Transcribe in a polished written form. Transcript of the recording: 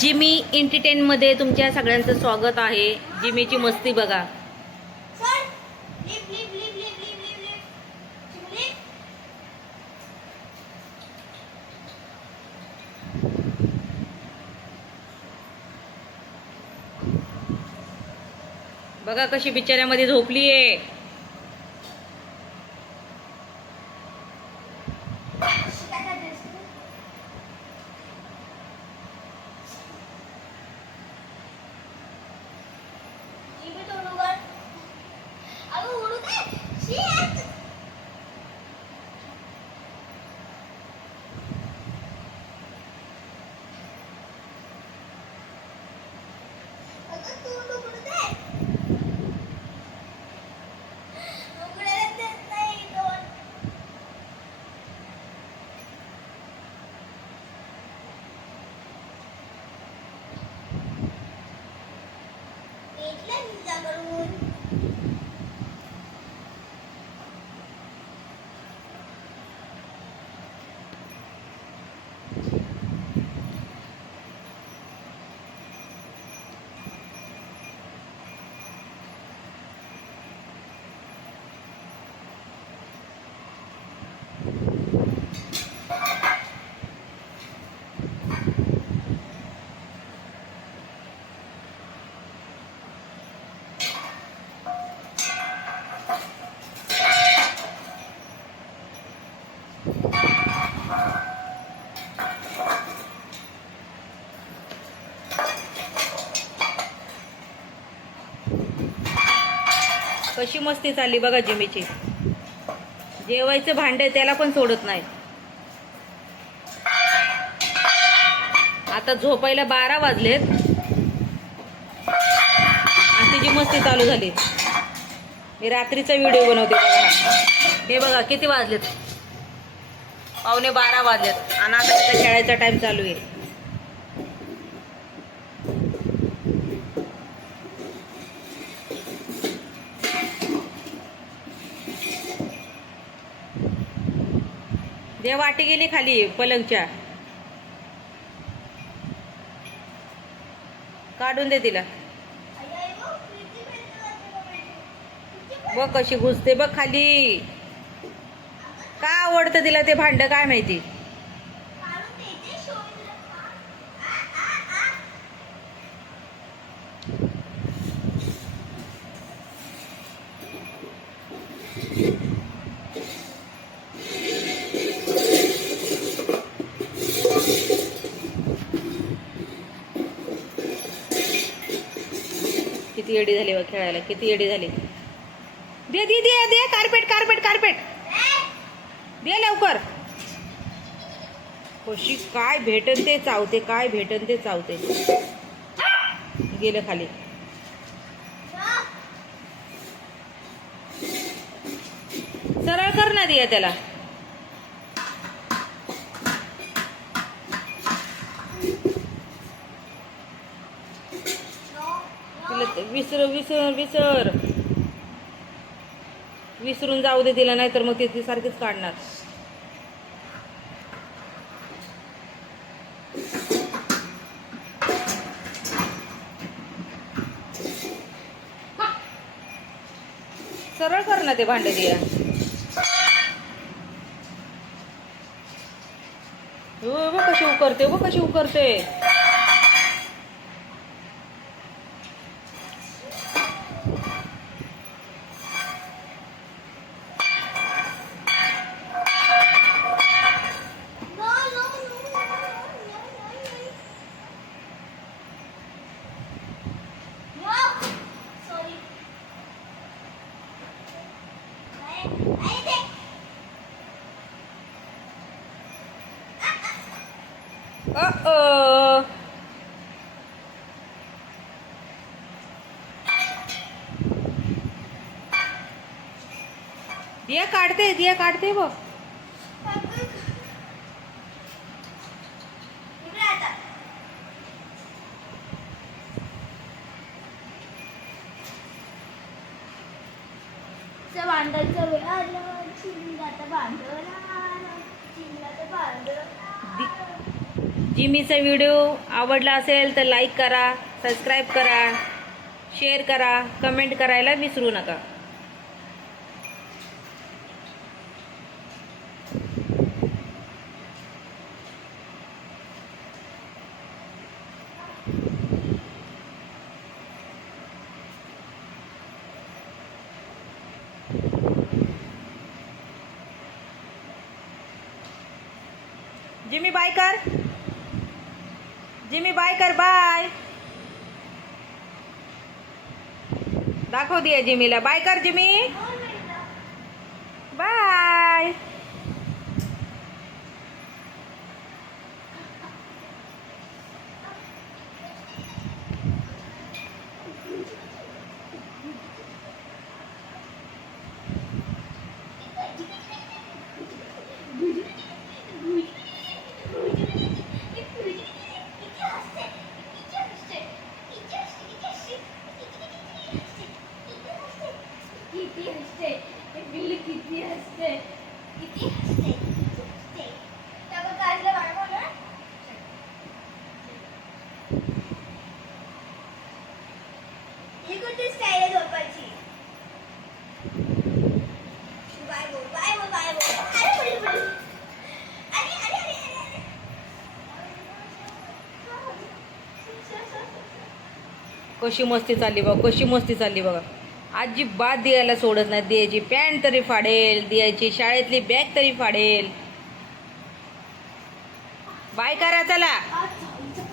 Jimmy एंटरटेनमध्ये तुमच्या सगळ्यांचं स्वागत आहे. जिमीची मस्ती बघा. बघा कशी बिचाऱ्यामध्ये झोपलीये. कशी मस्ती चालली बघा जिमीची. जेवायचं भांड त्याला पण सोडत नाही. आता झोपायला 12 वाजलेत आणि तिची मस्ती चालू झाली. मी रात्रीचा व्हिडिओ बनवते बघा. हे बघा किती वाजलेत, 11:15 वाजलेत आणि आता तिचा खेळायचा टाइम चालू आहे. दे वाटी गेली खाली पलंगच्या, काढून दे तिला. बघ कशी घुसते बघ खाली. का आवडतं तिला ते भांड काय माहिती. किती येडी झाली बघ खेळायला, किती येडी झाली. दे दे दे दे कार्पेट कार्पेट कार्पेट दे लवकर. कशी काय भेटन ते चावते, काय भेटन ते चावते. गेलं खाली. सरळ कर ना दिया त्याला. विसर विसर विसर विसरून जाऊ दे तिला, नाही तर मग ती सारखीच काढणार. सरळ कर ना ते भांडे दिया. हो बघ कशी उकरते, बघ कशी उकरते. दिया काढते, दिया काढते बघ. भांडायचं वेळ आला, चिंगाचं भांडण, चिंगाचं भांडण. जिमीचा व्हिडिओ आवडला असेल तर लाईक करा, सबस्क्राईब करा, शेअर करा, कमेंट करायला विसरू नका. जिमी बाय कर. जिमी बाय कर. बाय दाखव दिया जिमीला. बाय कर जिमी. बाय. किती हसते बिल्ली, किती हसते, किती हसते, हसते. त्यामुळे काजला वाढवलं ना. ही कोणती स्टाईल आहे झोपायची? बाय बोल, बाय बोल, बाय बोल. अरे बोल, बोल. अरे अरे अरे अरे अरे. कशी मस्ती चालली बघा, कशी मस्ती चालली बघा. अजिबात दियाला सोडत नाही. दियाची पॅन्ट तरी फाडेल, दियाची शाळेतली बॅग तरी फाडेल. बाय करा चला. अच्छा.